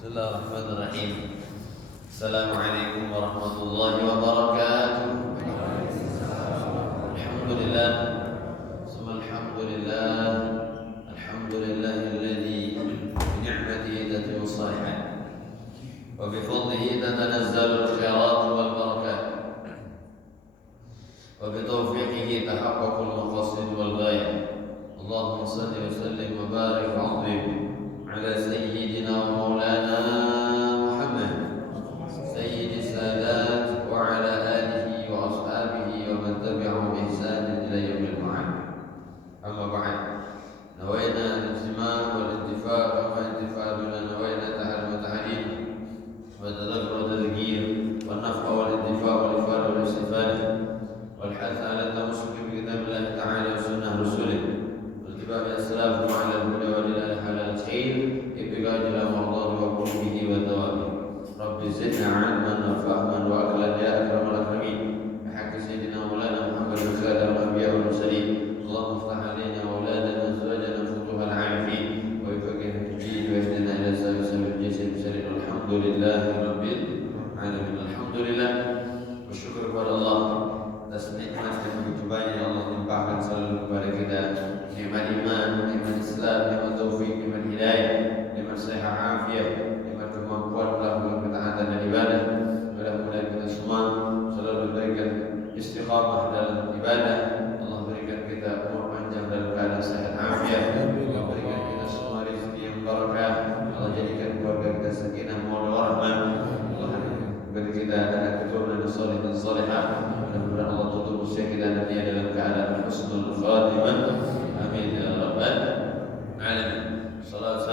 Bismillahirrahmanirrahim. Assalamualaikum warahmatullahi wabarakatuh. Alhamdulillah, alhamdulillah, alhamdulillahilladzi bi ni'matihi tatimmu shalihat wa bi fadlihi tatanazzalu al-khairat wal barakat wa bi tawfiqihi tahaqqaqu al-maqasid wal ghayat. Allahumma shalli wa sallim wa barik wa 'azim ala sayyidina wa maulana Muhammad sayyidi sadat wa ala alihi wa ashabihi wa man tabi'ahum bi ihsan ila yaumil ma'ad. Amma ba'd. Nawayna al-istima' wal intifa' kama intifa' bima nawayna ta'allum wa ta'lim wa tadabbar wa tadhkir wa naf'a wal intifa' wal ifad wal istifada wal hath ala tamassuki bi kitabillah ta'ala wa sunnah rasulih wal ittiba' bi as-salaf wa ala al-huda wa lil halal khair ibtiga' ila mardati wa qurbihi wa thawabi. Rabbi zidna 'ilman wa fahman wa aqlan ya akramal akramin bi haqqi sayyidina maulana Muhammad wa sayyidil anbiya wal mursalin. Allahumma iftah 'alaina wa auladana wa azwajana futuhal 'arifin wa bifaqihi fid-din wa ihdina ila sabil jasad salim. Alhamdulillahi rabbil alamin. Alhamdulillah, bersyukur kepada Allah atas nikmat yang begitu banyak yang Allah limpahkan selalu kepada kita. Nikmat iman, nikmat Islam, nikmat taufik, nikmat hidayah, nikmat sehat afiat, nikmat kemampuan melakukan ketaatan dan ibadah. Mudah-mudahan kita semua selalu diberikan istiqamah dalam ibadah. Allah berikan kita umur panjang dalam keadaan sehat afiat. Allah berikan kita semua rezeki yang barakah. Allah jadikan keluarga kita sakinah mawaddah warahmah. Allah beri kita anak keturunan saleh dan salehah. Mudah-mudahan Allah tutup usia kita nanti dalam keadaan husnul khatimah. Amin ya rabbal alamin. Salawat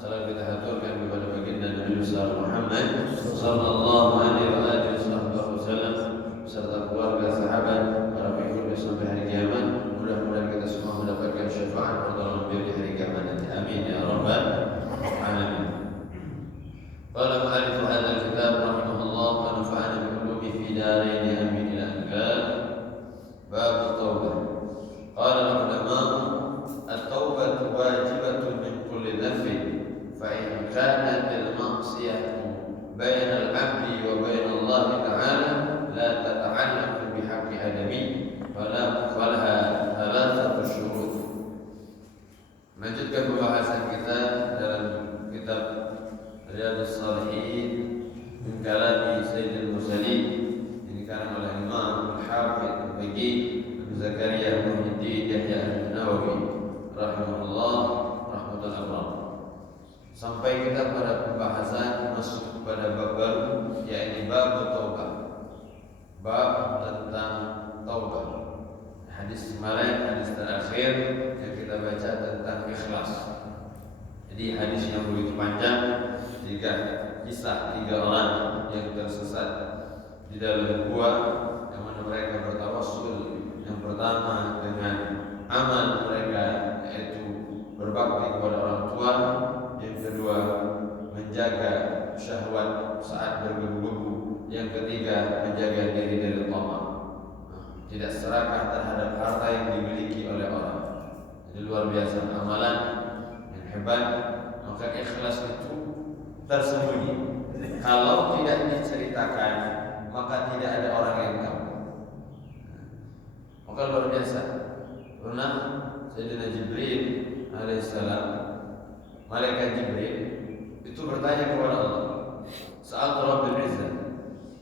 salam kita haturkan kepada baginda Nabi besar Muhammad sallallahu alaihi wa alihi wasallam beserta keluarga, sahabat, para pengikut sampai hari kiamat. Mudah-mudahan kita semua mendapatkan syafaat pertolongan beliau di hari kiamat nanti. Amin ya rabbal alamin. Qala mu'allif hadzal kitab rahimahullah wa nafa'ana bi ulumihi fi darain amin ila al-bab. Bab at-taubah. Qala al-ulama at-taubah wajibatun min kulli dhanbin fa in kanat al-ma'siyatu baina al-'abdi wa baina Allah ta'ala la tata'allaqu bi haqqi adami falaha thalathatu syurut. Melanjutkan pembahasan kita dalam kitab Riyadhus Shalihin min kalami Sayyidil Mursalin yang dikarang oleh Imam Al-Hafidz Al-Baqi Zakaria Muhyiddin Yahya An-Nawawi rahimahullah rahmatul abrar. Sampai kita pada pembahasan masuk kepada bab baru, yaitu bab taubah. Bab tentang taubah. Hadis kemarin, hadis terakhir yang kita baca tentang ikhlas. Jadi hadis yang begitu panjang, kisah tiga orang yang tersesat di dalam gua, yang mana mereka bertawassul. Yang pertama dengan amal mereka, yaitu berbakti kepada orang tua. Yang kedua menjaga syahwat saat bergebu-gebu. Yang ketiga menjaga diri dari tamak, tidak serakah terhadap harta yang dimiliki oleh orang. Jadi luar biasa amalan yang hebat. Maka ikhlas itu tersembunyi. Kalau tidak diceritakan, maka tidak ada orang yang tahu. Maka luar biasa. Pernah Sayyidina Jibril alaihissalam, malaikat Jibril itu bertanya kepada Allah, Sa'altu Rabbil Izzah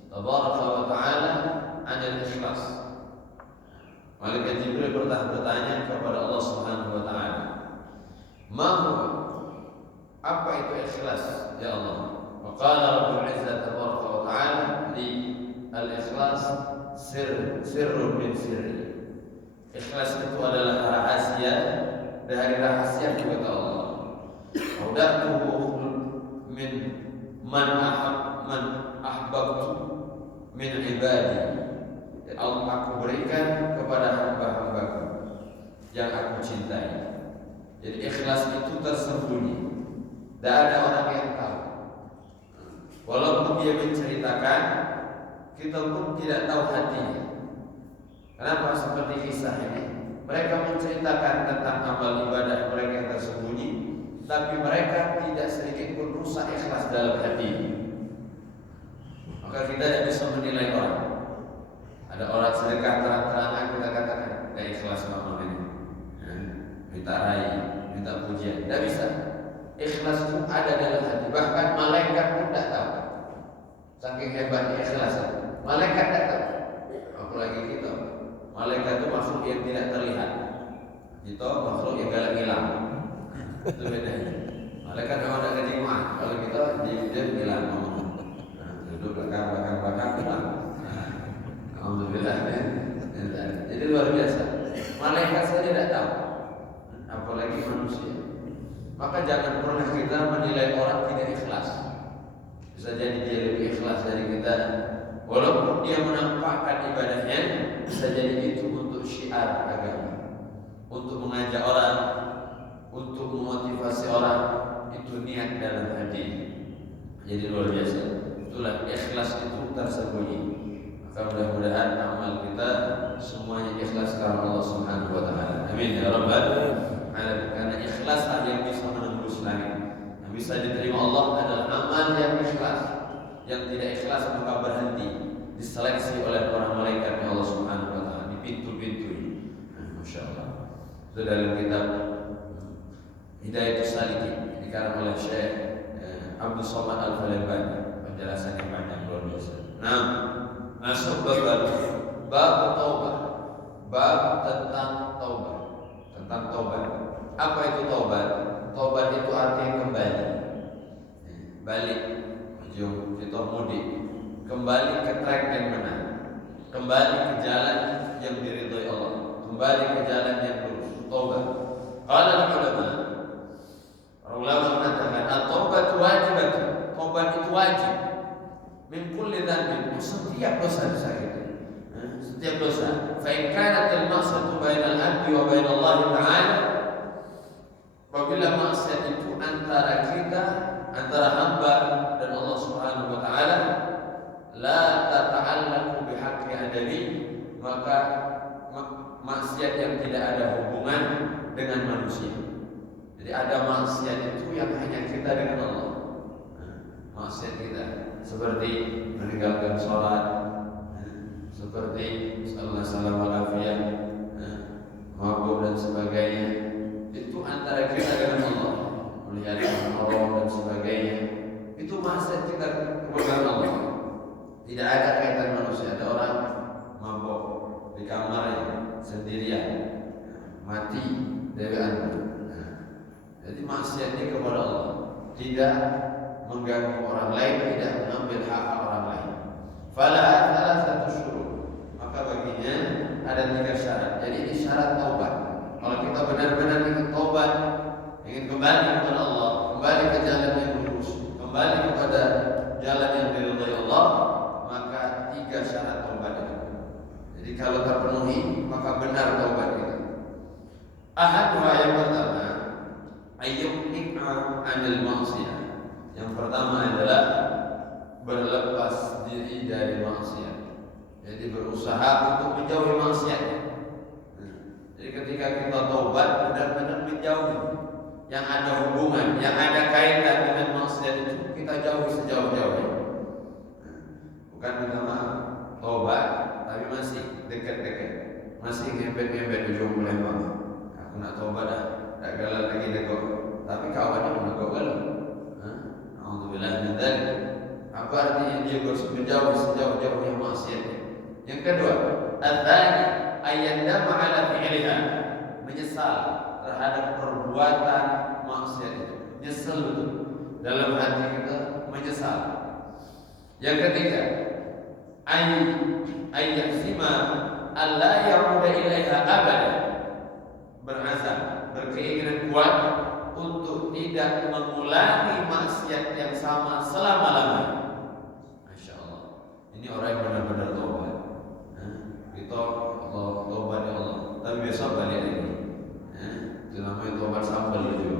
tabaraka wa ta'ala 'anil ikhlas. Malaikat Jibril bertanya kepada Allah Subhanahu wa ta'ala, apa itu ikhlas ya Allah? Maqala Rabbul Izzah tabaraka wa ta'ala li al-ikhlas sirrun min sirri. Ikhlas itu adalah rahasia dari rahasia kata Allah. Audatuhu min man ahbabtu min ibadi. Allah aku berikan kepada hamba-hambaku yang aku cintai. Jadi ikhlas itu tersembunyi, tidak ada orang yang tahu. Walaupun dia menceritakan, kita pun tidak tahu hatinya. Kenapa seperti kisah ini? Mereka menceritakan tentang amal ibadah mereka yang tersembunyi, tapi mereka tidak sedikit pun rusak ikhlas dalam hati. Maka kita tidak bisa menilai orang. Ada orang sedekah terang-terangan kita katakan tidak ikhlas sama ini, minta rai, minta pujian, tidak bisa. Ikhlas itu ada dalam hati. Bahkan malaikat pun tidak tahu. Saking hebatnya ikhlas, malaikat tidak tahu. Apalagi kita. Malaikat itu makhluk yang tidak terlihat. Kita makhluk yang galak hilang. Itu bedanya. Malaikat memang ada kejiwaan. Kalau kita dia hilang. Duduk belakang pulang. Alhamdulillah. Jadi luar biasa. Malaikat saja tidak tahu. Apalagi manusia. Maka jangan pernah kita menilai orang tidak ikhlas. Bisa jadi dia lebih ikhlas dari kita. Walaupun dia menampakkan ibadahnya, bisa jadi itu untuk syiar agama, untuk mengajak orang, untuk memotivasi orang, itu niat dalam hati. Jadi luar biasa. Itulah ikhlas itu tersembunyi. Maka mudah-mudahan amal kita semuanya ikhlas karena Allah Subhanahu wa taala. Amin ya rabbal alamin. Karena ikhlas yang bisa menembus langit. Yang bisa diterima Allah adalah amal yang ikhlas. Yang tidak ikhlas maka berhenti, diseleksi oleh para malaikat Allah Subhanahu wa taala di pintu-pintu ini. Masya Allah. Itu dalam kitab Hidayatus Salikin dikarang oleh Syekh Abdul Somad Al-Falembani. Penjelasan yang panjang luar biasa. Nah, masuk bab taubat. Bab tentang taubat. Tentang taubat. Apa itu taubat? Taubat itu artinya kembali. Balik. Jom kita mudik, kembali ke track yang benar, kembali ke jalan yang diridhoi Allah, kembali ke jalan yang lurus. Taubat. Qala ulama mengatakan at-taubat wajibat. Taubat itu wajib. Min kulli dzambin, setiap dosa kita. Setiap dosa. Fa in kanat al-ma'siyatu bainal 'abdi wa bain Allah Ta'ala. Apabila maksiat itu antara kita, antara hamba dan Allah Subhanahu wa taala, la tata'allaqu bihaqqi adami, maka maksiat yang tidak ada hubungan dengan manusia. Jadi ada maksiat itu yang hanya kita dengan Allah. Maksiat kita seperti meninggalkan sholat, seperti salam alafiyah, mabuk dan sebagainya. Itu antara kita dengan Allah. Melihat haram dan sebagainya, itu maksiat kita kepada Allah. Tidak ada kaitan manusia. Ada orang mabok di kamarnya sendirian, mati dewan. Jadi maksiatnya kepada Allah, tidak mengganggu orang lain, tidak mengambil hak orang lain. Fala salah satu syurut, maka baginya ada 3 syarat. Jadi ini syarat taubat. Kalau kita benar-benar ingin taubat, ingin kembali kepada Allah, kembali ke jalan yang lurus, kembali kepada jalan yang diridhai Allah, maka 3 syarat taubat itu. Jadi kalau terpenuhi, maka benar taubat kita. Ahadha yang pertama, ayyuqni'a 'anil ma'siyah. Yang pertama adalah berlepas diri dari maksiat. Jadi berusaha untuk menjauhi maksiat. Jadi ketika kita taubat, benar-benar menjauhi yang ada hubungan, yang ada kaitan dengan maksiat itu, kita jauhi sejauh-jauhnya. Bukan minta maaf, taubat, tapi masih dekat-dekat, masih ngempet-ngempet ujung melempar. Aku nak taubat dah, tak galak lagi dekok. Tapi kawannya menegok galak. Alhamdulillah min dzalik. Apa artinya dia menjauhi sejauh-jauhnya maksiat? Yang kedua, adzani ayyandama ala fi'liha, menyesal terhadap perbuatan maksiat itu. Nyesal itu dalam hati kita, menyesal. Yang ketiga, ayyazima alla ya'uda ilaiha abada, berazam, berkeinginan kuat untuk tidak mengulangi maksiat yang sama selama-lamanya. Masya Allah. Ini orang yang benar-benar taubat. Kita Allah taubat ya Allah, tapi besok balik lagi. Itu namanya taubat sambal itu.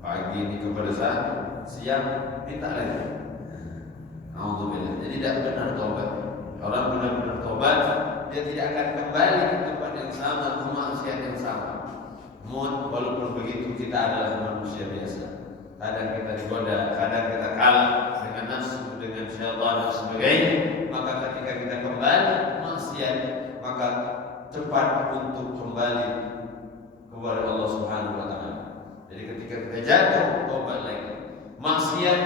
Pagi ini kepada saat, siang minta lagi. Alhamdulillah. Jadi tidak benar taubat. Orang benar-benar taubat, dia tidak akan kembali ke tempat yang sama, ke maksiat yang sama. Namun walaupun begitu kita adalah manusia biasa. Kadang kita digoda, kadang kita kalah dengan nafsu, dengan syaitan dan sebagainya. Maka ketika kita kembali maksiat, maka cepat untuk kembali kepada Allah Subhanahu wa taala. Jadi ketika kita jatuh, tobat lagi. Maksiat,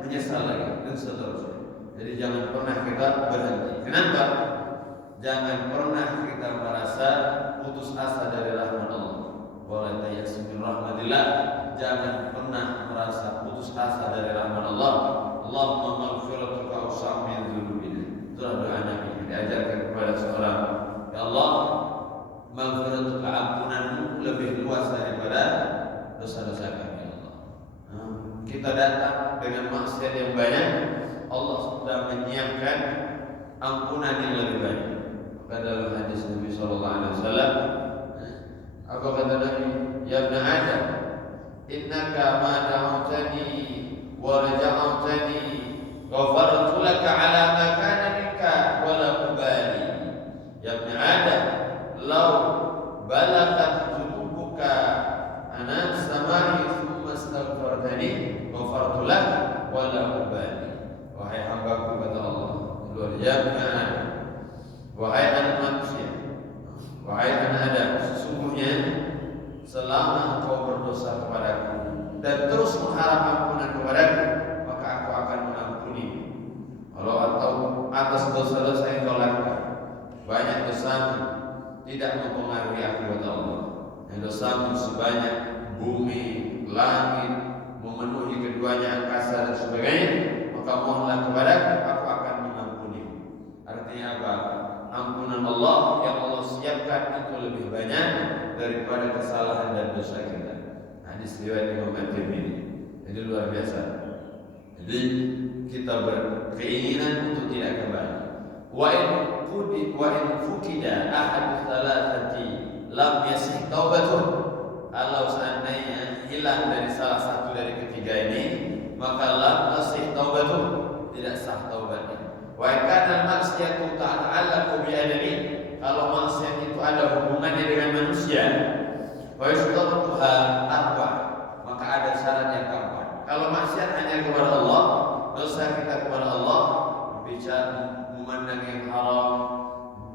menyesal lagi dan seterusnya. Jadi jangan pernah kita berhenti. Kenapa? Jangan pernah kita merasa putus asa dari rahmat Allah. Wala tayasu min rahmatillah. Jangan pernah merasa putus asa dari rahmat Allah. Allahumma maghfiratuka awsa' min dzunubina. Itulah doa Nabi yang diajarkan kepada seorang. Ya Allah, maghfiratuka, ampunanmu lebih luas daripada dosa-dosa kami, ya Allah. Kita datang dengan maksiat yang banyak, Allah sudah menyiapkan ampunan yang lebih banyak. Maka dalam hadis Nabi sallallahu alaihi wasallam, apa kata Nabi? Ya ibn Adam, innaka ma da'awtani wa raja'tani ghafartu laka ala ma kana minka wa la ubali. Ya ibn Adam, law balaghat dhunubuka ana samai thumma astaghfartani ghafartu laka wa la ubali. Wahai hambaku, kata Allah, ya ibn Adam, wahai anak manusia, wahai anak Adam, sesungguhnya selama engkau berdosa kepadaku dan terus mengharap ampunan kepadaku, maka aku akan mengampuni. Kalau atau atas dosa-dosa yang kau lakukan, banyak dosamu tidak mempengaruhi aku, kata Allah. Yang dosamu sebanyak bumi, langit, memenuhi keduanya angkasa dan sebagainya, maka mohonlah kepadaku, aku akan mengampuni. Artinya apa? Ampunan Allah yang Allah siapkan itu lebih banyak daripada kesalahan dan dosa kita. Hadis riwayat Imam At-Tirmidzi. Jadi luar biasa. Jadi kita berkeinginan untuk tidak kembali. Wa in fukida ahad thalathati lam yasih taubatuh. Kalau seandainya hilang dari salah satu dari ketiga ini, maka lam tasih taubatuh, tidak sah taubatnya. Wa kana maksiyatu ta'allaqu bi adami, kalau maksiat itu ada hubungannya dengan manusia, wa yashtaruha arba, maka ada syarat yang keempat. Kalau maksiat hanya kepada Allah, dosa kita kepada Allah, bicara memandang yang haram,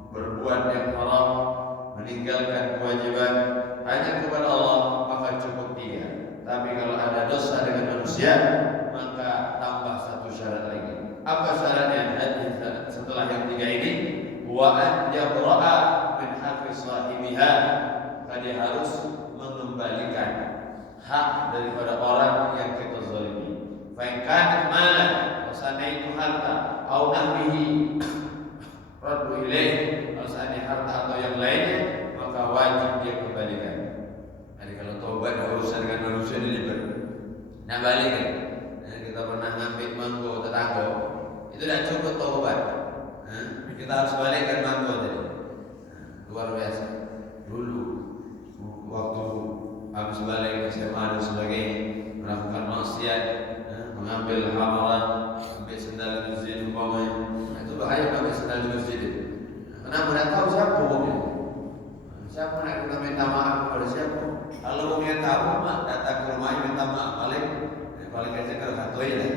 berbuat yang haram, meninggalkan kewajiban hanya kepada Allah, maka cukup 3. Tapi kalau ada dosa dengan manusia, maka tambah satu syarat lagi. Apa syaratnya? Setelah yang 3 ini, wa an yabra'a min haqqi sahibiha, dia harus mengembalikan hak daripada orang yang kita zalimi. Fa in kana malan, seandainya itu harta, au nahwihi raddu ilaih, kalau seandainya harta atau yang lainnya, maka wajib dia kembalikan. Jadi kalau taubat urusan dengan manusia ini nah balikan. Kita pernah ngambil manggo tetangga, itu tidak cukup taubat. Kita harus balikkan manggo tadi. Luar biasa. Dulu waktu habis balik SMA dan sebagainya, melakukan maksiat, mengambil haram, ambil sendal di masjid umpamanya, itu bahaya ambil sendal di masjid. Karena tidak tahu siapa umumnya. Siapa nak kita minta maaf kepada siapa? Kalau umumnya tahu, mak datang ke rumahnya minta maaf, paling kecil kalau satu ini.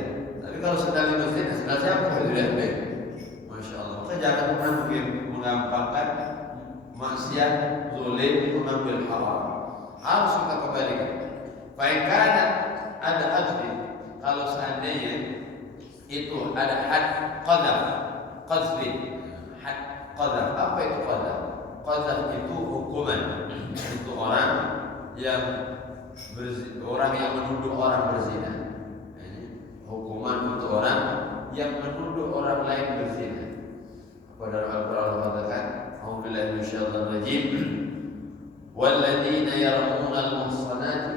Tapi kalau sendal di masjid, sendal siapa? Itu dia ambil. Masya Allah. Maka jangan pernah mengampangkan maksiat, zalim, mengambil haram. Harus kita kembalikan. Baikkan ada hadri. Kalau seandainya itu ada had qadhaf, qazfi, had qadhaf. Apa itu qadhaf? Qadhaf itu hukuman untuk orang yang menuduh orang berzina. Hukuman untuk orang yang menuduh orang lain berzina. Pada Al-Quran Allah katakan, "A'udzubillahi minasyaitonir rajim. Walladzina yarmuna al-muhsanati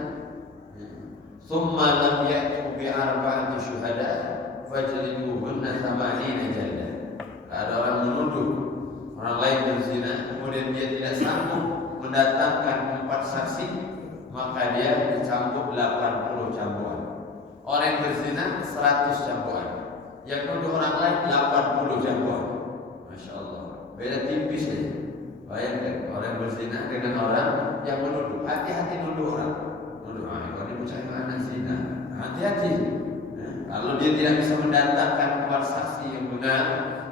thumma lam ya'tu bi'arba'ati syuhada fajliduhunna 80 jaldah." Ada orang menuduh orang lain berzina, kemudian dia tidak sanggup mendatangkan 4 saksi, maka dia dicambuk 80 cambukan. Orang yang berzina 100 cambukan, yang menuduh orang lain 80 cambukan. Masya Allah, beda tipis ya. Bayangkan orang berzina dengan orang yang menuduh. Hati-hati nuduh orang. Nuduh, kalau dia percaya anak zina, hati-hati. Kalau dia tidak bisa mendatangkan kepada saksi yang benar,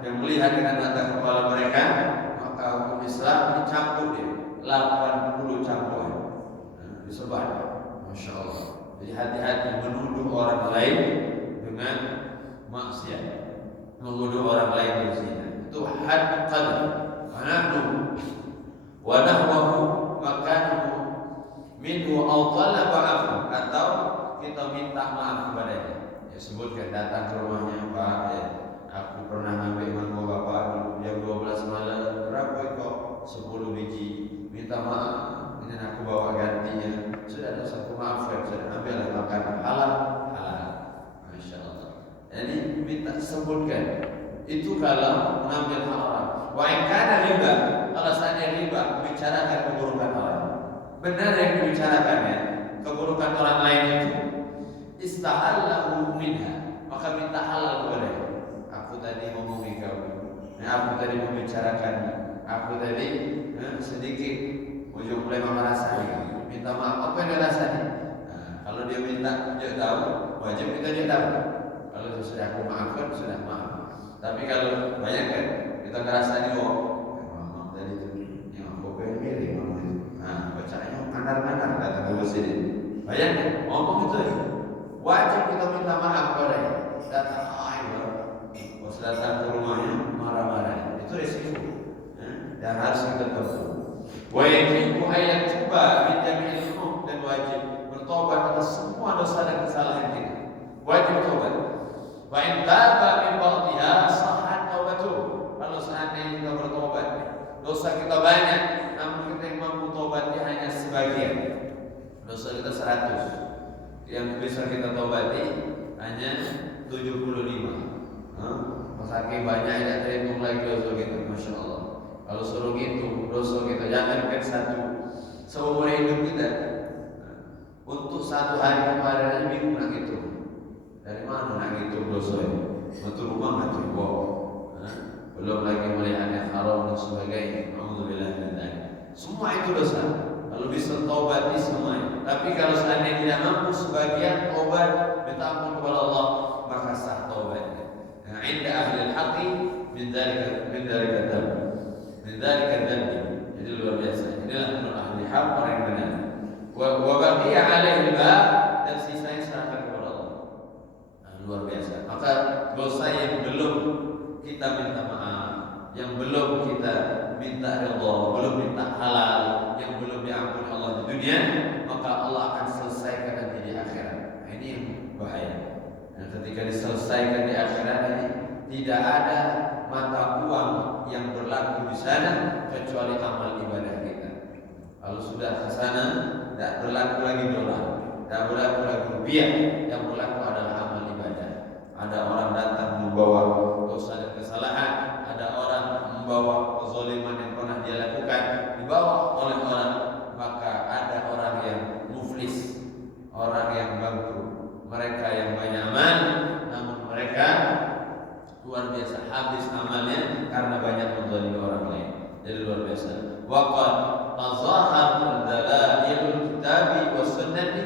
yang melihat dengan mata kepala mereka, maka hukum Islam dicampur dia 80 campuran, disebar. Masya Allah. Jadi hati-hati menuduh orang lain dengan maksiat, menuduh orang lain berzina. Itu had qalb. Anakku wa nahwahu makanahu minhu aw talaba afu, atau kita minta maaf kepadanya. Ya, sebutkan datang ke rumahnya, Pak, ya, aku pernah ngambil mangga Bapak dulu jam 12 malam, berapa kok? 10 biji. Minta maaf, ini aku bawa gantinya. Sudah dosa aku maafkan, sudah ambil makanan halal. Masya Allah. Jadi minta sebutkan. Itu kalau mengambil hak orang. Wa in kana riba, alasannya riba, membicarakan keburukan orang. Benar yang dibicarakan ya, keburukan orang lain itu istahallahu minha, maka minta halal kepadanya. Aku tadi ngomongin kau, aku tadi membicarakan, aku tadi sedikit ujung mulai merasani, minta maaf apa yang dia rasani. Kalau dia minta dia tahu, wajib kita dia tahu. Kalau sudah aku maafkan, sudah maaf. Tapi kalau banyak kan kita ngerasani, memang tadi itu yang aku pengen milih memang itu. Bacanya mandar-mandar datang ke sini. Banyak kan ngomong itu ya. Wajib kita minta maaf kepadanya. Datang, pas datang ke rumahnya marah-marah, itu resiko. Dan harus kita tahu. Wajib ayat coba minta ilmu, dan wajib bertobat atas semua dosa dan kesalahan kita. Wajib tobat. Wa in taba min ba'diha sahhat taubatuh. Kalau seandainya kita bertobat, dosa kita banyak, namun kita mampu tobatnya hanya sebagian. Dosa kita 100, yang bisa kita tobati hanya 75. Saking banyak yang terhitung lagi dosa kita, Masya Allah. Kalau suruh gitu, dosa kita jangan kan satu seumur hidup kita. Untuk satu hari kemarin aja bingung nak gitu. Dari mana nak gitu dosa ini? Betul rumah nggak cukup. Belum lagi melihat yang haram dan sebagainya. Alhamdulillah dan semua itu dosa. Kalau bisa taubat di semuanya. Tapi kalau seandainya tidak mampu sebagian taubat, minta ampun kepada Allah, maka sah taubatnya. Inda ahli al-haqi min dzalika dzambi. Jadi luar biasa. Inilah menurut ahli haq orang yang benar. Wa baqiya alaihi al-ba, dan sisanya serahkan kepada Allah. Luar biasa. Maka dosa yang belum kita minta maaf, yang belum kita minta ridha, belum minta halal, yang belum diampuni Allah di dunia, maka Allah akan selesaikan nanti di akhirat. Ini yang bahaya. Dan ketika diselesaikan di akhirat ini, tidak ada mata uang yang berlaku di sana kecuali amal ibadah kita. Kalau sudah ke sana, tidak berlaku lagi dolar, tidak berlaku lagi rupiah, yang berlaku adalah amal ibadah. Ada orang datang membawa dosa dan kesalahan, ada orang membawa kezaliman yang pernah dia lakukan, dibawa oleh orang, maka ada orang yang muflis, orang yang bangkrut. Mereka yang banyak amal, namun mereka luar biasa habis amalnya karena banyak menzalimi orang lain. Jadi luar biasa. Waqad tazahar dalailul kitabi was sunnati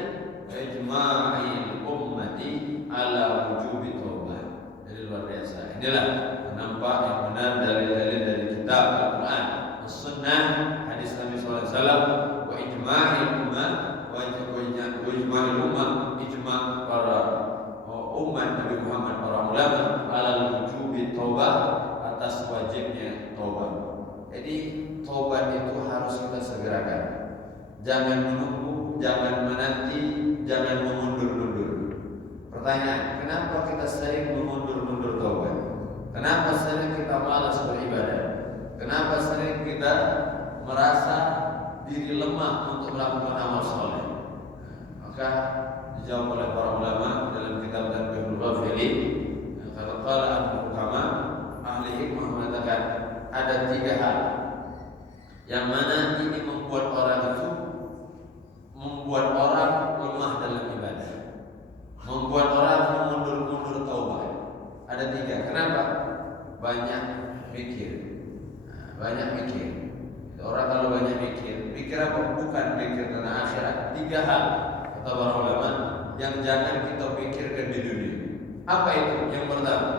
wa ijma'il ummati ala wujubi taubah. Jadi luar biasa. Inilah nampak yang benar dalil-dalil dari kitab Al-Quran, as-sunnah, hadis Nabi sallallahu alaihi wasallam, wa ijma'il ummah, wa ijma'il ummah, ijma' para umat Nabi Muhammad, para ulama, ala wujubi taubah, atas wajibnya taubat. Jadi taubat itu harus kita segerakan. Jangan menunggu, jangan menanti, jangan mengundur-undur. Pertanyaan, kenapa kita sering mengundur-undur taubat? Kenapa sering kita malas beribadah? Kenapa sering kita merasa diri lemah untuk melakukan amal soleh? Maka dijawab oleh para ulama dalam kitab Tanbihul Ghafilin. Kalau ahli ulama, ahli hikmah mengatakan ada 3 hal yang mana ini membuat orang lemah dalam ibadah, membuat orang mundur-mundur taubat. Ada 3. Kenapa? Banyak mikir. Banyak mikir. Orang kalau banyak mikir apa? Bukan hal kata para ulama yang jangan kita pikirkan di dunia. Apa itu? Yang pertama,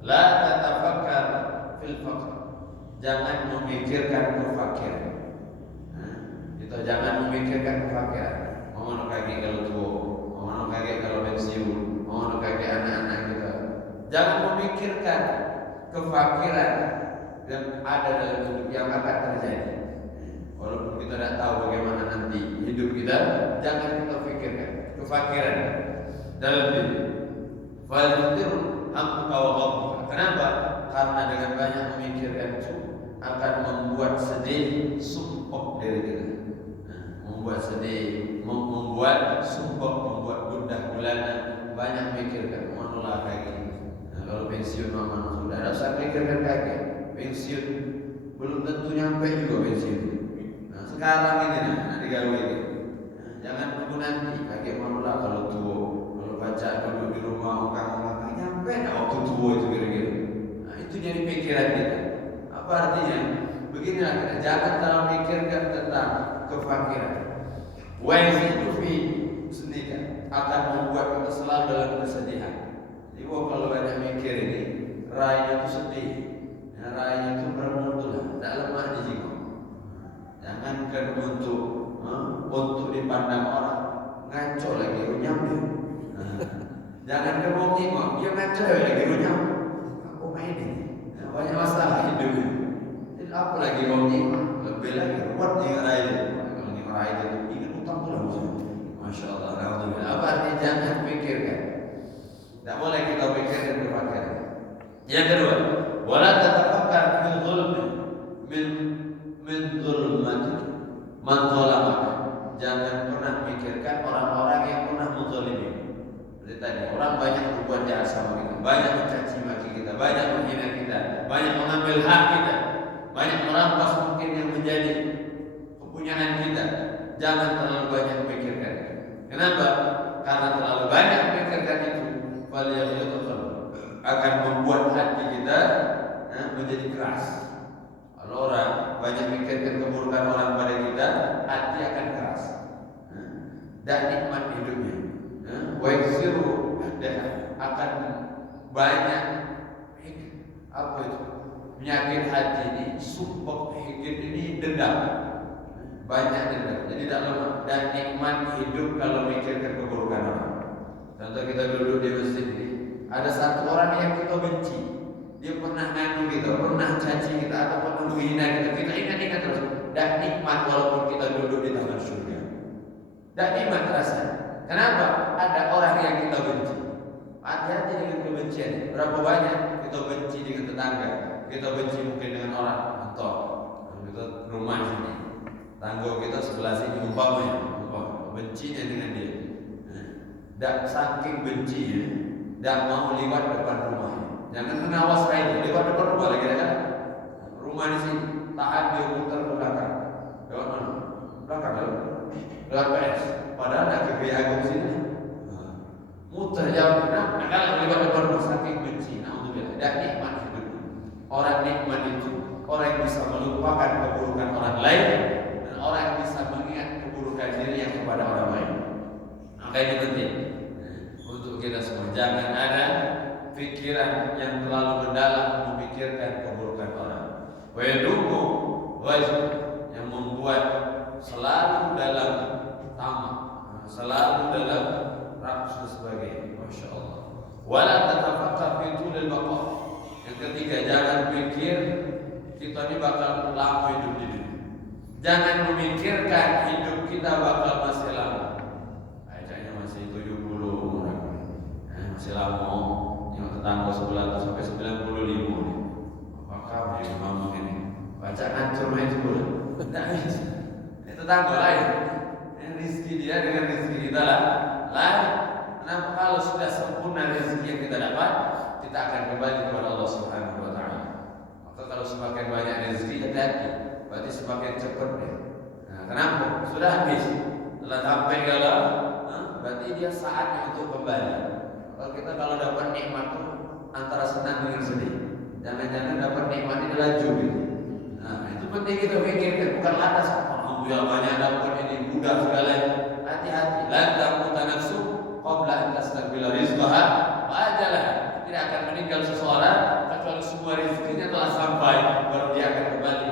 la tatafakkar fil faqr. Jangan memikirkan kefakiran. Kita jangan memikirkan kefakiran. Mau kaki kalau tua, mau kaki kalau pensiun, mau kaki anak-anak kita. Jangan memikirkan kefakiran yang ada dalam hidup yang akan terjadi. Walaupun kita tidak tahu bagaimana nanti hidup kita, jangan kita pikirkan kefakiran dalam hidup. Fal-yuftir hamduka wa ghadbuka. Kenapa? Karena dengan banyak memikirkan itu akan membuat sedih, sumpah diri kita. Membuat sedih, membuat sumpah, membuat gundah gulana, banyak mikirkan. Manulah kaki. Kalau pensiun mama sudah ada usah pikirkan kaki. Pensiun belum tentu nyampe juga pensiun. Sekarang ini nak digawe ini. Jangan tunggu nanti kaki manulah kalau tua. Kalau baca duduk di rumah orang nyampe tak waktu tua itu kira-kira. Itu jadi pikiran kita. Apa artinya? Beginilah kita jangan terlalu mikirkan tentang kefakiran. Wajibu fi sedekah akan membuat kita selalu dalam kesedihan. Jadi kalau banyak mikir ini, raya itu sedih, raya itu bermutu, tak lemah di jiwa. Jangankan untuk dipandang orang, ngaco lagi runyam dia. Jangankan mau tengok, dia ngaco lagi runyam. Aku main ini, banyak masalah hidup. Jadi apa lagi mau tengok, lebih lagi kuat nih raya. Kalau ni raya itu ingat utang pulang. Masya Allah, alhamdulillah. Apa artinya jangan pikirkan? Tak boleh kita pikirkan kefakiran. Yang kedua, wala tatafakkar fil zulmi min zulmati man zalamaka. Jangan pernah pikirkan orang-orang yang pernah menzalimi. Seperti tadi, orang banyak berbuat jahat sama kita, banyak mencaci maki kita, banyak menghina kita, banyak mengambil hak kita, banyak merampas mungkin yang menjadi kepunyaan kita. Jangan terlalu banyak pikirkan. Kenapa? Karena terlalu banyak pikirkan itu akan membuat hati kita menjadi keras. Kalau orang banyak mikirkan keburukan orang pada kita, hati akan keras. Dan nikmat hidupnya. Wa yaksiru akan banyak apa itu? Penyakit hati ini, sumpah hikit ini dendam. Banyak dendam. Jadi dalam dan nikmat hidup kalau mikirkan keburukan orang. Contoh kita duduk di masjid ini, ada satu orang yang kita benci. Dia pernah nganu kita, pernah caci kita, atau pernah menghina kita. Kita ingat-ingat terus. Dan nikmat walaupun kita duduk di taman surga. Dan nikmat terasa. Kenapa? Ada orang yang kita benci. Hati-hati dengan kebencian. Berapa banyak kita benci dengan tetangga. Kita benci mungkin dengan orang kantor. Kita rumah sini. Tangga kita sebelah sini umpamanya. Bencinya dengan dia. Dan saking bencinya, dan mau lewat depan rumahnya. Jangan menawas lain, lewat depan rumah lagi ada kan? Rumah di sini, tahan dia muter ke belakang. Lewat mana? Belakang lewat PS. Padahal nak ke Kiai Agung sini. Muter jauh, nah kalau lewat depan rumah saking benci, alhamdulillah. Dan nikmat hidup. Orang nikmat itu orang yang bisa melupakan keburukan orang lain dan orang yang bisa mengingat keburukan diri yang kepada orang lain. Maka ini penting untuk kita semua. Jangan ada pikiran yang terlalu mendalam memikirkan keburukan orang. Wayadumu wajib yang membuat selalu dalam tamak, selalu dalam rakus dan sebagainya. Masya Allah. Wala tatafakkar fi tulil baqa. Yang ketiga, jangan pikir kita ini bakal lama hidup di dunia. Jangan memikirkan hidup kita bakal masih lama. Masih 70 umur, masih lama. Yang tetangga sebelah itu sampai 95. Apakah yang ngomong ini? Bacaan cuma itu boleh? Tidak bisa. Ini tetangga lain. Ini rezeki dia dengan rezeki kita lah. Lain. Kenapa? Kalau sudah sempurna rezeki yang kita dapat, kita akan kembali kepada Allah Subhanahu Wa Taala. Maka kalau semakin banyak rezeki, hati-hati. Berarti semakin cepat deh. Nah, kenapa? Sudah habis. Setelah sampai kalau berarti dia saatnya untuk kembali. Kalau dapat nikmat itu antara senang dengan sedih. Jangan-jangan dapat nikmat ini laju gitu. Nah itu penting kita pikirkan. Bukan atas alhamdulillah banyak dapat ini mudah segala. hati-hati. La tamutu nafsu qabla an tastakmila rizqaha wa ajalaha. Tidak akan meninggal seseorang kecuali semua rezekinya telah sampai, baru dia akan kembali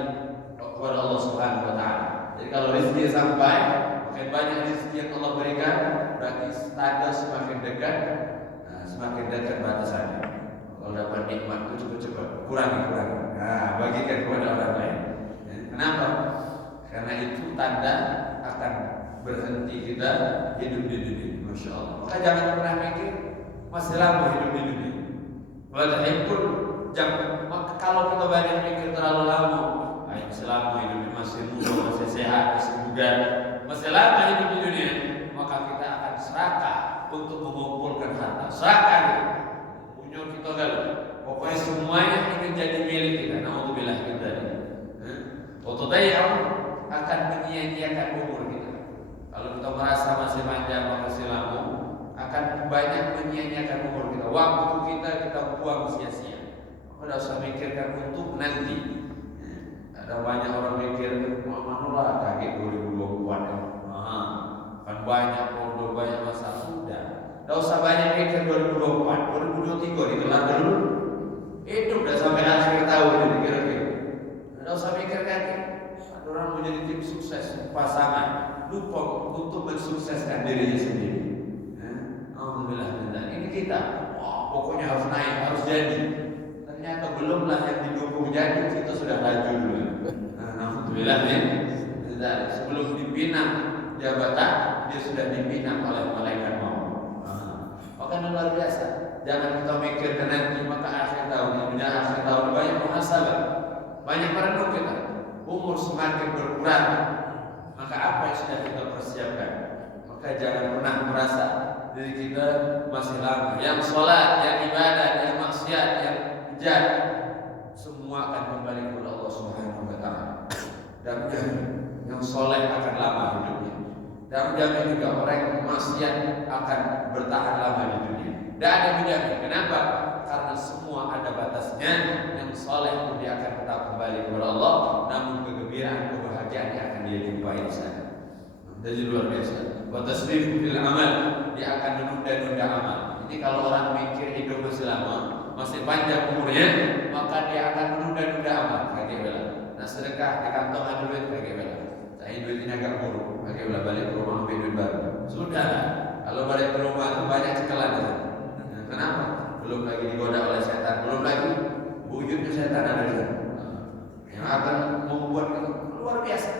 kepada Allah Subhanahu wa taala. Jadi kalau rezeki sampai, makin banyak rezeki yang Allah berikan, berarti tanda semakin dekat, semakin dekat batasannya. Kalau dapat nikmat itu cepat-cepat kurangi. Nah, bagikan kepada orang lain. Kenapa? Karena itu tanda akan berhenti kita hidup di dunia. Masya Allah. Maka jangan pernah mikir masih lama hidup di dunia. Walaupun maka kalau kita banyak mikir terlalu lama, masih lama hidup di masih muda, masih sehat, masih bugar, masih lama hidup di dunia, maka kita akan serakah untuk mengumpulkan harta. Serakah punya kita kan. Pokoknya semuanya ingin jadi milik kita. Nauzubillah min dzalik. Otodayam akan menyia-nyiakan umur kita. Kalau kita merasa masih panjang, masih lama, akan banyak menyia-nyiakan umur kita. Waktu kita buang sia-sia. Tidak usah mikirkan untuk nanti. Ada banyak orang mikir, manulah kaget 2024 kan banyak produk, banyak masalah. Sudah, tidak usah banyak mikir 2024, 2023 dikelar dulu. Hidup dah sampai akhir tahun kira-kira. Tidak usah mikir lagi. Ada orang menjadi tim sukses pasangan, lupa untuk mensukseskan dirinya sendiri. Alhamdulillah, ini kita. Pokoknya harus naik, harus jadi. Ternyata belumlah yang didukung jadi, kita sudah laju dulu. Alhamdulillah ya. Sebelum dipinang jabatan, dia sudah dipinang oleh malaikat maut. Maka luar biasa. Jangan kita mikir ke nanti, maka akhir tahun, akhir tahun banyak muhasabah, banyak merenung kita. Umur semakin berkurang, maka apa yang sudah kita persiapkan? Maka jangan pernah merasa diri kita masih lama. Yang sholat, yang ibadah, yang maksiat, yang hujat, semua akan kembali kepada Allah Subhanahu wa taala. Dan yang soleh akan lama hidupnya. Dan menjamin juga orang yang maksiat akan bertahan lama di dunia. Dan ada menjamin. Kenapa? Karena semua ada batasnya. Yang soleh pun dia akan tetap kembali kepada Allah. Namun kegembiraan, kebahagiaan yang akan dia jumpai di sana. Jadi luar biasa. Watasrifu fil amal, dia akan menunda-nunda amal. Ini kalau orang mikir hidup masih lama, masih panjang umurnya, maka dia akan menunda-nunda amal. Bagaimana? Nah, sedekah di kantong ada duit, bagaimana? Saya duit ini agak buruk, bagaimana? Balik ke rumah ambil duit baru. Sudah. Kalau balik ke rumah itu banyak cekalan. Nah, kenapa? Belum lagi digoda oleh setan, belum lagi wujudnya setan ada di sana. Yang akan membuat kita luar biasa.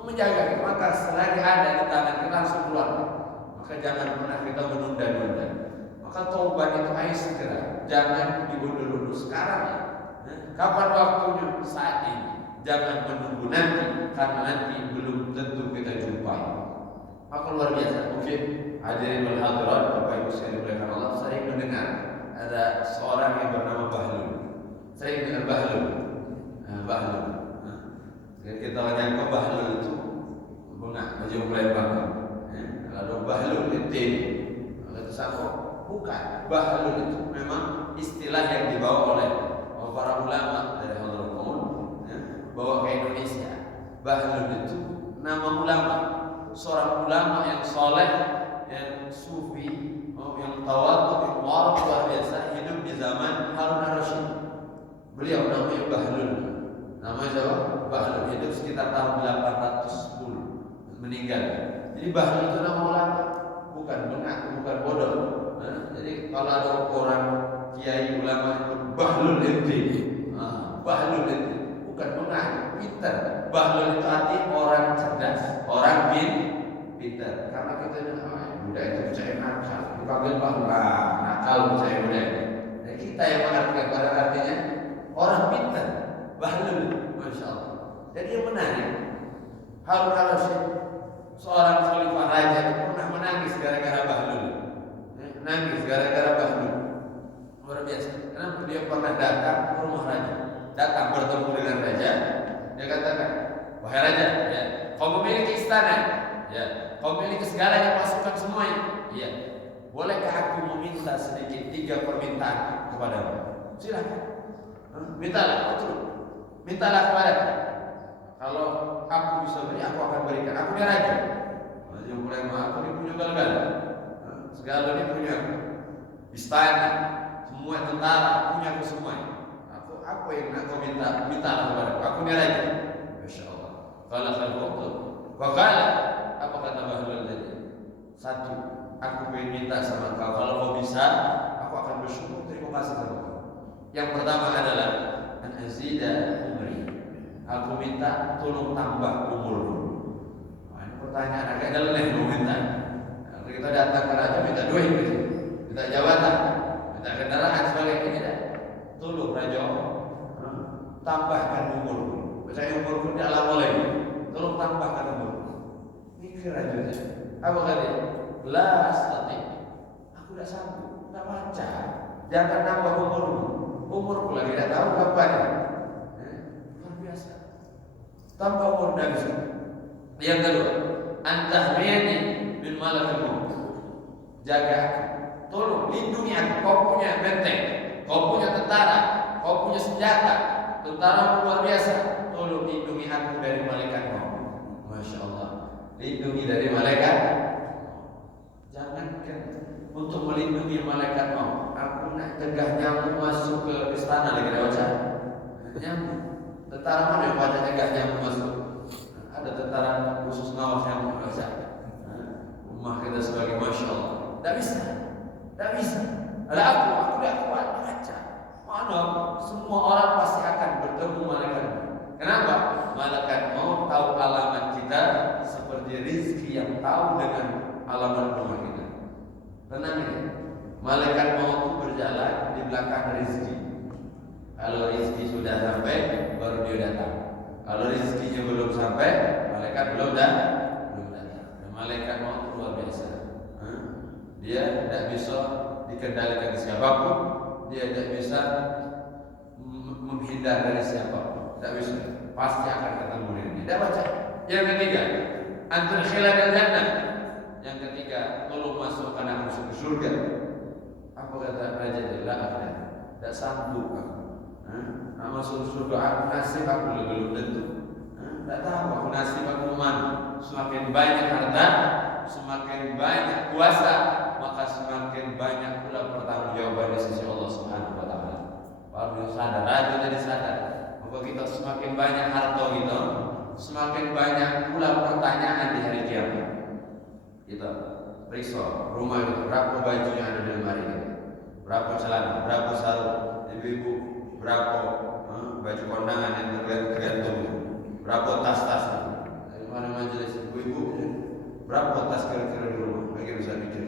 Menjaga kita, maka selagi ada di tangan kita langsung keluar. Maka jangan pernah kita menunda-nunda. Maka taubat itu ayo segera, jangan diundur-undur sekarang ya. Kapan waktunya? Saat ini. Jangan menunggu nanti, karena nanti belum tentu kita jumpai. Maka luar biasa. Mungkin hadirin wal hadirat, Bapak Ibu sekalian dimuliakan Allah, sering mendengar ada seorang yang bernama Bahlul. Sering dengar Bahlul. Bahlul. Kita nyangka Bahlul itu bunga baju melembang. Kalau Bahlul itu itu sama, bukan. Bahlul itu memang istilah yang dibawa oleh para ulama dari Hadramaut, bawa ke Indonesia. Bahlul itu nama ulama, seorang ulama yang soleh, yang sufi, yang tawadhu, yang luar biasa, hidup di zaman Harun ar-Rasyid. Beliau namanya Bahlul. Namanya siapa? Bahlul, hidup sekitar tahun 810, meninggal. Jadi Bahlul itu nama ulama, bukan bengak, bukan bodoh. Jadi kalau ada orang kiai ulama itu Bahlul ente, Bahlul ente, bukan bengak, pintar. Bahlul itu arti orang cerdas, orang pintar. Karena kita ini budak itu percaya nakal, dipanggil Bahlul, nakal percaya budak. Nah, kita yang mengartikan pada artinya orang pintar. Bahlul, masya Allah. Jadi yang menarik, Harun ar-Rasyid, seorang khalifah raja itu pernah menangis gara-gara Bahlul. Nangis gara-gara Bahlul. Luar biasa. Kenapa? Dia pernah datang ke rumah raja, datang bertemu dengan raja. Dia katakan, wahai raja, ya, kau memiliki istana, ya, kau memiliki segalanya, pasukan semuanya. Iya. Bolehkah aku meminta sedikit 3 permintaan kepadamu? Silakan. Mintalah, betul. Mintalah kepada. Kalau aku bisa beri, aku akan berikan. Aku dia raja. Yang mulai aku ini punya gal-gal, segala ini punya istana, semua tentara punya aku semua. Aku apa yang aku minta kepada aku ni raja. Masya Allah. Kalau saya betul, kalau apa kata Bahlul tadi? Satu, aku ingin minta sama kau. Kalau kau bisa, aku akan bersyukur terima kasih sama kau. Yang pertama adalah an azida umri. Aku minta tolong tambah umurku. Pertanyaan agak dalam mau minta. Kalau kita datang ke raja minta duit gitu, minta jabatan, minta kendaraan sebagainya tidak. Tolong raja, tambahkan umur. Percaya umurku di alam oleh. Tolong tambahkan umur. Mikir raja. Apa kata? La astati. Aku tidak sanggup, tidak baca. Jangan nambah umurmu. Umurku lagi tidak tahu kapan. Luar biasa. Tambah umur dan bisa. Yang kedua, antahmiyani min malakil maut. Jaga aku, tolong lindungi aku. Kau punya benteng, kau punya tentara, kau punya senjata, tentara luar biasa. Tolong lindungi aku dari malaikat maut. Masya Allah, lindungi dari malaikat. Jangankan untuk melindungi malaikat maut, aku nak cegah nyamuk masuk ke istana lagi dah baca. Nyamuk, tentara mana yang baca cegah nyamuk masuk? Ada tentara khusus ngawas yang baca. Rumah kita sebagai Masya Allah. Tak bisa. Ada aku tidak kuat baca. Mana semua orang pasti akan bertemu malaikat. Kenapa? Malaikat mau tahu alamat kita seperti rizki yang tahu dengan alamat rumah kita. Tenang ya. Malaikat mau itu berjalan di belakang rizki. Kalau rizki sudah sampai, baru dia datang. Kalau rezekinya belum sampai, malaikat belum datang. Dan malaikat maut luar biasa. Dia tidak bisa dikendalikan siapapun, dia tidak bisa menghindar dari siapapun. Tidak bisa, pasti akan ketemu dengan dia. Tidak baca. Yang ketiga, antul khilal dan jannah. Yang ketiga, tolong masukkan aku ke surga. Apa kata Raja Dela? Tidak sanggup aku. Masuk surga aku nasib aku belum tentu. Tak tahu aku nasib aku mana. Semakin banyak harta, semakin banyak kuasa, maka semakin banyak pula pertanggungjawaban di sisi Allah Subhanahu Wa Taala. Baru sadar, raja jadi sadar. Maka kita semakin banyak harta kita, semakin banyak pula pertanyaan di hari kiamat. Kita periksa rumah itu, berapa baju yang ada di lemari kita, berapa celana, berapa sarung, ibu-ibu, berapa baju kondangan yang tergantung, berapa tas-tas, dari mana majelis ibu-ibu, berapa tas kira-kira di rumah, bagi bisa mikir.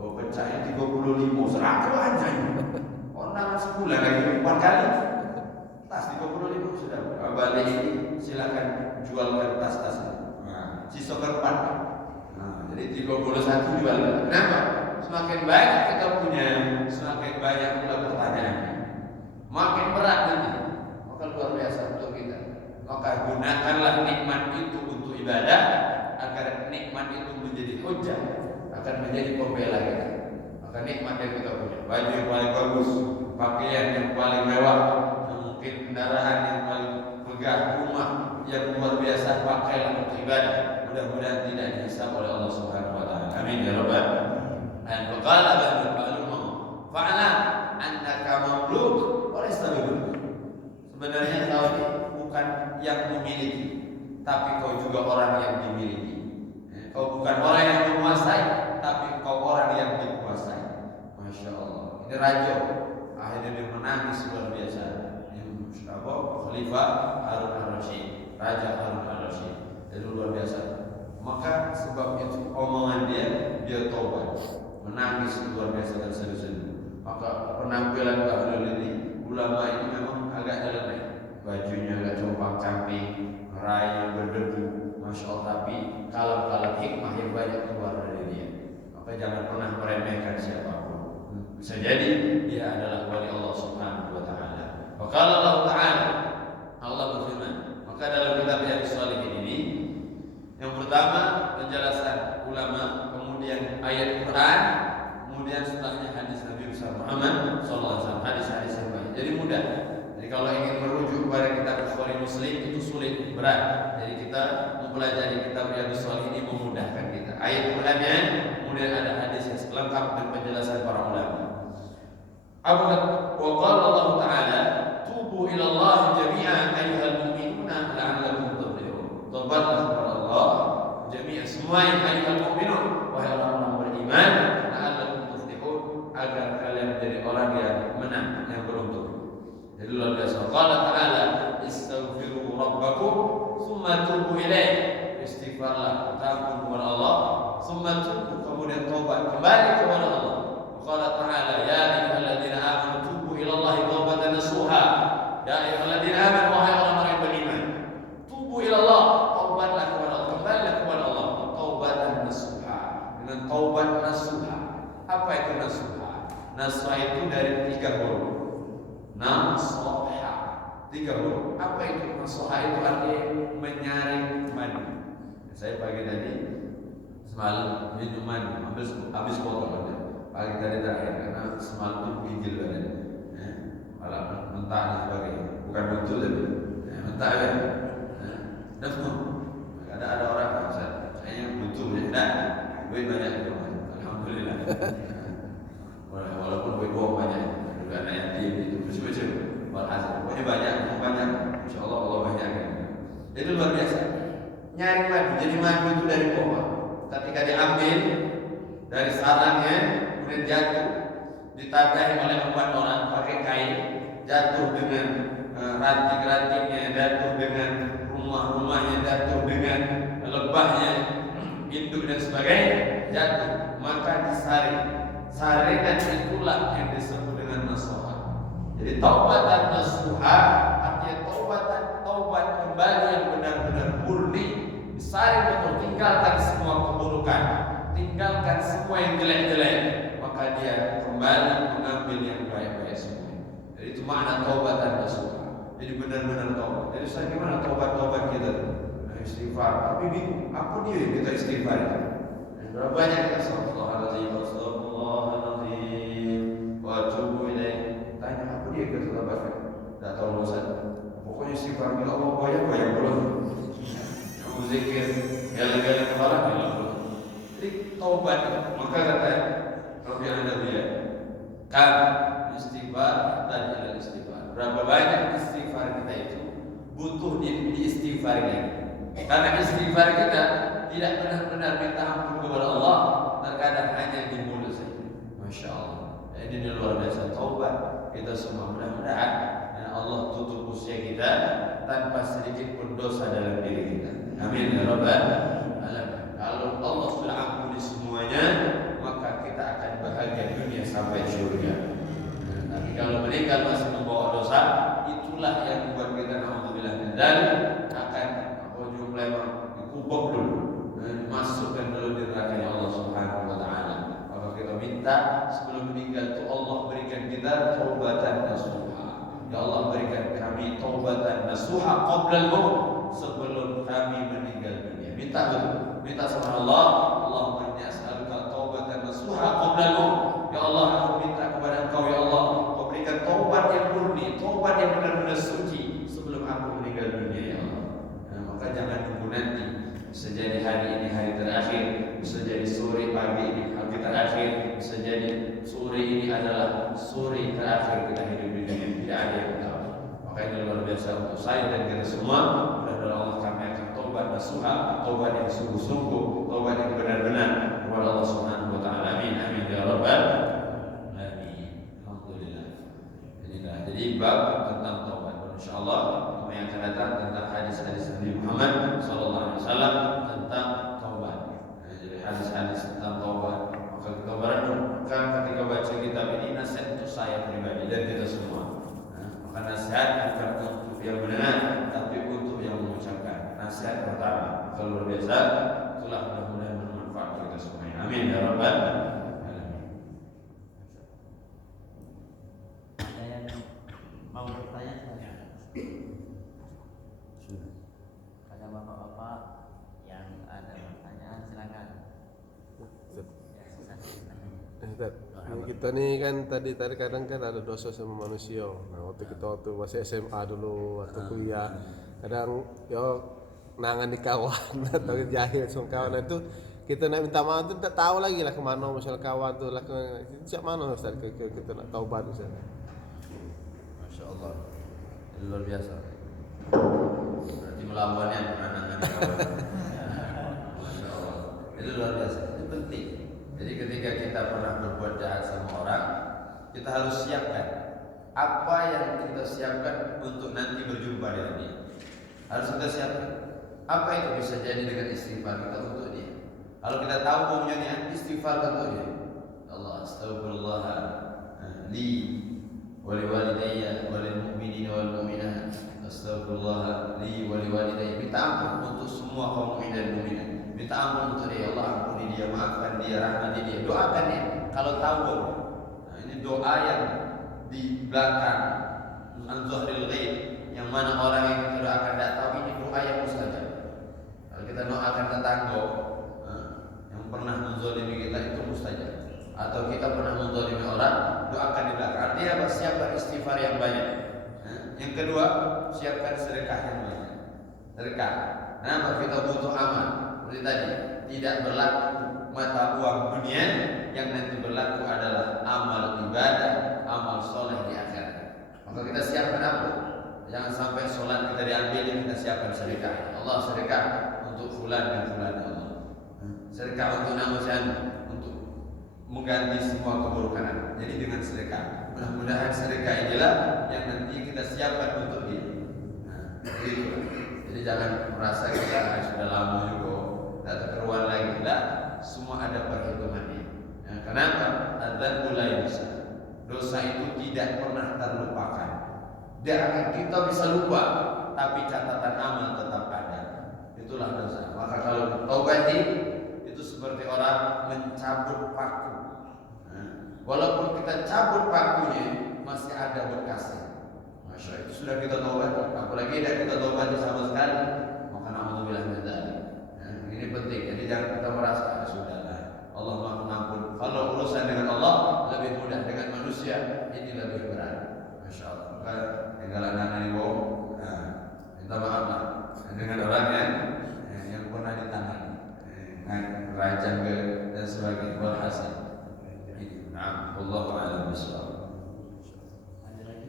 Oh pecahnya 35, 100 aja ini. Kondangan sebulan lagi 4 kali, tas 35 sudah. Balik ini silakan jualkan tas-tas. Sisa keempat. Jadi 31 jual. Kenapa? Semakin banyak kita punya, semakin banyak pula pertanyaan. Makin berat nanti. Maka luar biasa untuk kita. Maka gunakanlah nikmat itu untuk ibadah, agar nikmat itu menjadi hujah, akan menjadi pembela kita. Maka nikmat yang kita punya, baju yang paling bagus, pakaian yang paling mewah, mungkin kendaraan yang paling megah, rumah yang luar biasa, pakailah untuk ibadah. Mudah-mudahan tidak dihisab oleh Allah Subhanahu Wa Taala. Amin ya Rabbal alamin. Dan berkala bahlul fa'lam annaka mamluk oleh sebab. Sebenarnya kau ini bukan yang memiliki, tapi kau juga orang yang dimiliki. Kau bukan orang yang menguasai, tapi kau orang yang dikuasai. Masya Allah. Ini raja akhirnya dia menangis luar biasa. Khalifah Harun al-Rasyid, Raja Harun al-Rasyid. Itu luar biasa. Maka sebab itu omongan dia tobat, menangis luar biasa dan sedu-sedu. Maka penampilan Bahlul ini, ulama ini memang agak nyeleneh. Bajunya agak compang-camping, rai berdebu, Masya Allah. Tapi kalam-kalam hikmah yang banyak keluar dari dia. Maka jangan pernah meremehkan siapapun. Bisa jadi dia adalah wali Allah Subhanahu Wa Taala. Maka Allah Taala, Allah berfirman. Maka dalam kitab Riyadhus Shalihin ini, yang pertama penjelasan ulama, kemudian ayat Quran, kemudian setelahnya hadis Nabi Muhammad SAW, hadis-hadis yang banyak. Jadi mudah. Jadi kalau ingin merujuk kepada kitab Bukhari Muslim itu sulit, berat. Jadi kita mempelajari kitab Riyadhus Shalihin ini memudahkan kita. ayat Qur'annya, kemudian ada hadis yang lengkap dengan penjelasan para ulama. Wa qala Allah Ta'ala, tubu ila Allah jami'an ayyuhal mu'minuna la'allakum tuflihun. Tobatlah kepada Allah jami'an semua ayyuhal mu'minun, wahai orang-orang beriman, la'allakum tuflihun, agar kalian menjadi orang yang menang, yang beruntung. Jadi luar biasa. Qala Ta'ala, istaghfiru rabbakum tsumma tubu ilaih. Istighfarlah, takut kepada Allah, tsumma tubu, kemudian taubat kembali kepada Allah. Qala Ta'ala, ya ayyuhalladzina amanu tubu ila Allahi taubatan nasuha. Ya ayyuhalladzina amanu, wahai orang-orang yang beriman, tubu ila Allah, taubatlah kepada Allah, kembalilah kepada Allah, taubatan nasuha, dengan taubat nasuha. Apa itu nasuha? Nasuha itu dari 3 huruf. Nasuha, 3 huruf. Apa itu nasuha? Itu artinya menyaring madu. Saya pagi tadi semalam minum madu, habis potong. Pagi tadi terakhir karena semalam itu gigil badan, malah mentah dan sebagainya. Bukan betul tadi, mentah kan? Nafsu. Ada orang saya betul ya, nah, duit banyak di rumah, alhamdulillah. Walaupun duit bohong banyak, juga anak yatim itu macam-macam. Walhasil, pokoknya banyak, insya Allah banyak kan. Itu luar biasa. Nyari madu, jadi madu itu dari pohon. Ketika diambil dari sarangnya, kemudian jatuh, ditadahi oleh 4 orang pakai kain, jatuh dengan ranting-rantingnya, jatuh dengan rumah-rumahnya, jatuh dengan lebahnya, induk dan sebagainya, jatuh, maka disaring. Saringan itulah yang disebut dengan nasuha. Jadi taubatan nasuha artinya taubat kembali yang benar-benar murni, disaring betul, tinggalkan semua keburukan, tinggalkan semua yang jelek-jelek, maka dia kembali mengambil yang baik-baik semua. Jadi itu makna taubatan nasuha. Jadi benar-benar taubat. Jadi saya gimana taubat kita? Istighfar. Tapi bingung, apa dia yang kita istighfar? Berapa banyak kita astagfirullahaladzim, wa atubu ilaih. Tanya apa dia kita taubatkan? Tak tahu Ustaz. Pokoknya istighfar bila Allah banyak belum. Kamu zikir, gala-gala kepala belum. Jadi taubat, maka kata Rabbi Anabiya, kan istighfar dan ilal istighfar. Berapa banyak istighfar kita itu butuh diistighfar lagi. Karena istighfar kita tidak benar-benar minta ampun kepada Allah, terkadang hanya di mulut saja. Masya Allah. Ini luar biasa taubat kita semua. Mudah-mudahan Allah tutup usia kita tanpa sedikit pun dosa dalam diri kita. Amin ya rabbal alamin. Kalau Allah sudah ampuni semuanya, maka kita akan bahagia dunia sampai surga. Tapi kalau meninggal masih membawa dosa, itulah yang membuat kita naudzubillah min dzalik akan jumlah dikubur dulu, masukkan dulu di neraka Allah Subhanahu wa taala. Maka kita minta sebelum meninggal itu Allah berikan kita taubatan nasuha. Ya Allah berikan kami taubatan nasuha qabla al-maut, sebelum kami meninggal dunia. Minta betul. Minta sama Allah, Allahumma inni as'aluka taubatan nasuha qabla al-maut. Ya Allah, aku minta kepada Engkau ya Allah, Kau berikan taubat yang murni, taubat yang benar-benar suci sebelum aku meninggal dunia ya Allah. Maka jangan tunggu nanti. Bisa jadi hari ini hari terakhir, bisa jadi sore pagi ini pagi terakhir, bisa jadi sore ini adalah sore terakhir kita hidup di dunia. Tidak ada yang tahu. Maka ini luar biasa untuk saya dan kita semua. Mudah-mudahan Allah kami akan taubat nasuha, taubat yang sungguh-sungguh, taubat yang benar-benar kepada Allah Subhanahu wa taala. Amin amin ya rabbal alamin. Alhamdulillah. Jadi bab tentang taubat. Insyaallah yang akan datang tentang hadis-hadis Nabi Muhammad sallallahu alaihi wasallam tentang taubat. Jadi hadis-hadis tentang taubat. Maka kita merenungkan ketika baca kitab ini, nasihat untuk saya pribadi dan kita semua. Maka nasihat bukan untuk yang mendengar, tapi untuk yang mengucapkan. Nasihat pertama, kalau luar biasa, itulah mudah-mudahan bermanfaat bagi kita semua. Amin ya rabbal alamin. Ada yang mau bertanya? Ada bapak-bapak yang ada pertanyaan, silakan. Kita nih kan tadi kadang kan ada dosa sama manusia. Nah, waktu masih SMA dulu, waktu kuliah, kadang yo nangan di kawan atau jahil sama kawan itu kita nak minta maaf tu tak tahu lagi lah kemana misal kawan tu lah siap mana Ustaz kita nak taubat Ustaz. Masya Allah, luar biasa. Berarti melawannya anak-anak. Masya Allah, itu luar biasa. Itu penting. Jadi ketika kita pernah berbuat jahat sama orang, kita harus siapkan apa yang kita siapkan untuk nanti berjumpa dengan dia. Harus kita siapkan. Apa itu bisa jadi dengan istighfar kita untuk dia. Kalau kita tahu maunya dia, istighfar untuk dia. Allah astagfirullah li wa li walidayya wa lil mu'minina wal mu'minat. Astagfirullah li wa li walidayya. Minta ampun untuk semua kaum mukmin dan mukminat. Minta ampun untuk dia. Allah ampuni dia, maafkan dia, rahmati dia. Doakan dia. Kalau tahu, nah, ini doa yang di belakang an-zuhril ghaib, yang mana orang yang kita doakan tidak tahu, ini doa yang mustajab. Kalau kita doakan tetangga yang pernah menzalimi kita, itu mustajab. Atau kita pernah menzalimi orang, doakan di belakang. Artinya apa? Siapkan istighfar yang banyak. Yang kedua, siapkan sedekah yang banyak. Sedekah. Kenapa? Kita butuh amal. Seperti tadi, tidak berlaku mata uang dunia, yang nanti berlaku adalah amal ibadah, amal soleh di akhirat. Maka kita siapkan apa? Jangan sampai sholat kita diambil, kita siapkan sedekah. Allah sedekah untuk fulan dan fulan Allah. Sedekah untuk nama siapa? Untuk mengganti semua keburukan. Jadi dengan sedekah. Mudah-mudahan sedekah inilah yang nanti kita siapkan untuk dia. Begitu. Jadi jangan merasa kita sudah lama juga, tidak terkeruan lagi. Tidak. Semua ada perhitungannya. Kenapa? Adzan mulai bisa. Dosa itu tidak pernah terlupakan. Dia akan kita bisa lupa, tapi catatan amal tetap ada. Itulah dosa. Maka kalau taubati itu seperti orang mencabut paku. Walaupun kita cabut pakunya, masih ada bekasnya. Masya Allah, itu sudah kita taubati. Apalagi tidak kita taubati sama sekali, maka na'udzubillah min dzalik. Ini penting. Jadi jangan kita merasa sudahlah, Allah Maha Pengampun. Kalau urusan dengan Allah lebih mudah, dengan manusia ini lebih berat. Masya Allah. Maka tinggalan anak ibu, minta maaf lah dengan orang yang pernah ditangani, rajam ke dan sebagainya. Walhasil. Nah, wallahu a'lam bishawab. Ada lagi?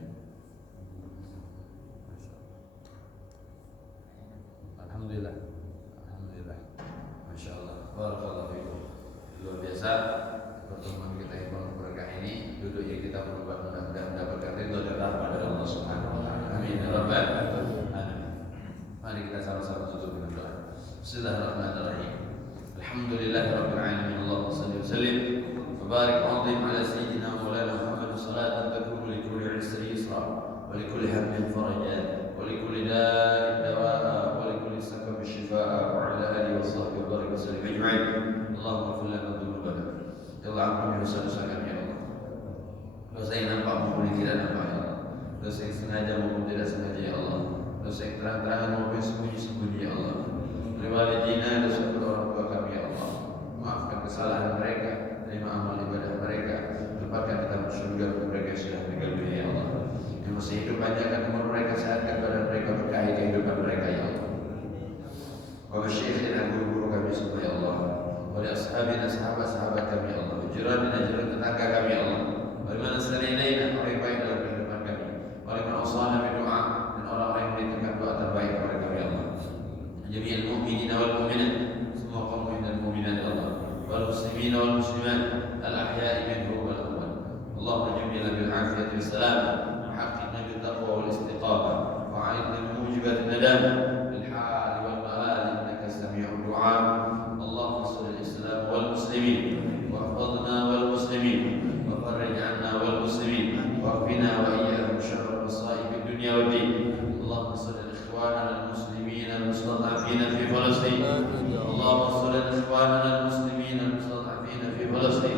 Alhamdulillah. Alhamdulillah. Masya Allah. Barakallahu fikum. Luar biasa pertemuan kita yang penuh berkah ini. Duduknya kita berubah, mudah-mudahan mendapatkan ridho dan rahmat dari Allah Subhanahu wa taala. Amin ya rabbal alamin. Mari kita sama-sama tutup dengan doa. Bismillahirrahmanirrahim. Alhamdulillahirabbil alamin. Allahumma shalli wa sallim wa barik wa azim ala sayyidina Maulana Muhammad salatan takunu li kulli 'usrin yusra wa li kulli hammin faraja wa li kulli da'in dawa'a wa li kulli saqabin shifaa'a wa ala alihi wa sahbihi wa barik wa sallim ajma'in. Allahumma ighfir lana dhunubana. Ya Allah, ampuni dosa-dosa kami ya Allah. Dosa yang nampak maupun yang tidak nampak ya Allah. Dosa yang sengaja maupun tidak sengaja ya Allah. Dosa yang terang-terangan maupun sembunyi-sembunyi ya Allah. Walidina, dosa kedua orang tua kami ya Allah. Maafkan kesalahan mereka, terima amal ibadah mereka, tempatkan kita bersyurga untuk mereka yang sudah meninggal dunia ya Allah. Yang masih hidup, panjangkan umur mereka, sehatkan badan mereka, berkahi kehidupan mereka ya Allah. Wa masyikhina, guru-guru kami semua ya Allah. Wa li ashabina, sahabat-sahabat kami ya Allah. Jiranina, jiran tetangga kami ya Allah. Wa liman salinaina, orang yang baik dalam kehidupan kami. Wa liman awsana bidu'a, dan orang-orang yang menitipkan doa terbaik kepada kami ya Allah. Jami'al mu'minina wal mu'minat, semua kaum mukmin dan mukminat ya Allah. Wal muslimina wal muslimat, al ahya'i minhum wal amwat. Allahumma jamilna bil afiyati was salam, wa haqqina bil taqwa wal istiqamah, wa 'aidna min mujibat an-nadam, bil hali wal ma'al, innaka sami'ud du'a. Allahumma salli al-islam wal muslimin, wa ihfazna wal muslimin, wa farrij 'anna wal muslimin, wa qina wa iyyahum syarra masa'ib ad-dunya wad din. Allahumma salli al-ikhwana al-muslimin al-mustad'afin fi Palestin. Allahumma salli al-ikhwana al-muslimin al-mustad'afin fi Palestin.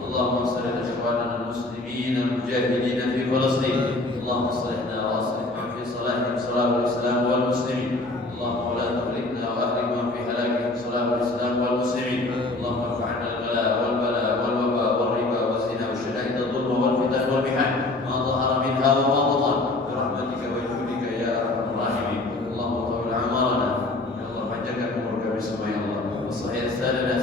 Allahumma salli al-ikhwana al-muslimin al-mujahidin fi Palestin. Allahumma salihna wa aslih man fi salahihim salam al-islam wal muslimin. Allahumma la tuhlikna wa ahlik man fi halakihim salam al-islam wal muslimin. Allahumma irfa'na al-ghala wal bala wal waba wal riba wal zina wa syada'id al-dhulm wal fitan wal mihan ma dhahara minha wa ma batan bi rahmatika wa judika ya arhamar rahimin. Allahumma tawil amarana ya Allah, panjangkan umur kami semua ya Allah. Wa sahih sadana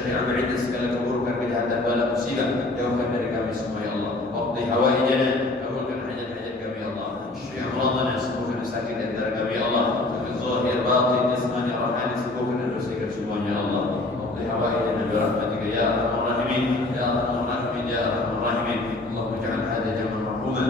syarri amrina, segala keburukan, kejahatan, bala, musibah, jauhkan dari kami semua ya Allah. Waqdi hawaijana, kabulkan hajat-hajat kami ya Allah. Shfi amradana, sembuhkan sakit antara kami ya Allah. Fi zahir, batin, jasmani, rohani, sembuhkan dan bersihkan semuanya ya Allah. Waqdi hawaijana bi rahmatika ya arhamar rahimin, ya arhamar rahimin, ya arhamar rahimin. Allahumma ij'al hadha jam'an marhuma,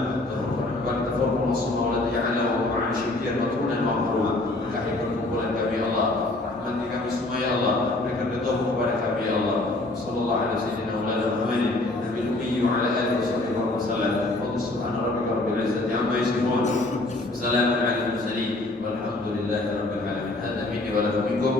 تفرقا مصروما ولا تجعله مع شركيا مطرونا مغفورا. Berkahi perkumpulan kami ya Allah, rahmati kami semua ya Allah, berikan ridhamu kepada kami ya Allah. Sallallahu alaihi wasallam wa ala Muhammadin nabiyil ummi wa ala alihi wa sallam. Subhana rabbika rabbil izzati amma yasifun. Salamun alal mursalin walhamdulillahi rabbil alamin. Hadza minni wa lakum minkum.